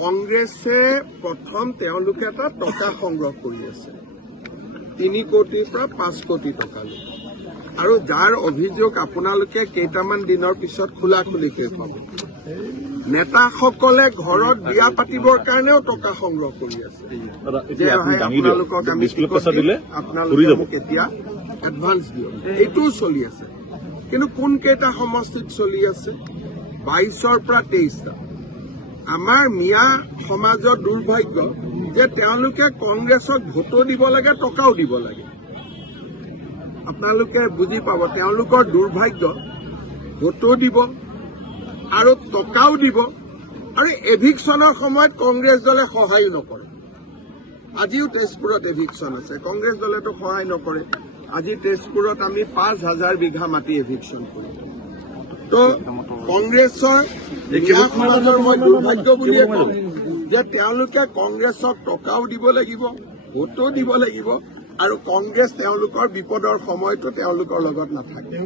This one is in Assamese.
কংগ্ৰেছে প্ৰথম তেওঁলোকে এটা টকা সংগ্ৰহ কৰি আছে 3 কোটিৰ পৰা 5 কোটি টকালৈ আৰু যাৰ অভিযোগ আপোনালোকে কেইটামান দিনৰ পিছত খোলাখুলিকৈ পাব নেতাসকলে ঘৰত বিয়া পাতিবৰ কাৰণেও টকা সংগ্ৰহ কৰি আছে আপোনালোকে মোক এতিয়া এডভান্স দিয়ক এইটোও চলি আছে কিন্তু কোন কেইটা সমষ্টিত চলি আছে 22ৰ পৰা 23টা আমাৰ মিয়া সমাজৰ দুৰ্ভাগ্য যে তেওঁলোকে কংগ্ৰেছক ভোটো দিব লাগে টকাও দিব লাগে আপোনালোকে বুজি পাব তেওঁলোকৰ দুৰ্ভাগ্য ভোটো দিব আৰু টকাও দিব আৰু এভিকশ্যনৰ সময়ত কংগ্ৰেছ দলে সহায় নকৰে আজিও তেজপুৰত এভিকশ্যন আছে কংগ্ৰেছ দলেতো সহায় নকৰে আজি তেজপুৰত আমি 5,000 বিঘা মাটি এভিকশ্যন কৰিম তো কংগ্ৰেছৰ সমাজৰ মই দুৰ্ভাগ্য বুলিয়ে কওঁ যে তেওঁলোকে কংগ্ৰেছক টকাও দিব লাগিব ভোটো দিব লাগিব আৰু কংগ্ৰেছ তেওঁলোকৰ বিপদৰ সময়তো তেওঁলোকৰ লগত নাথাকে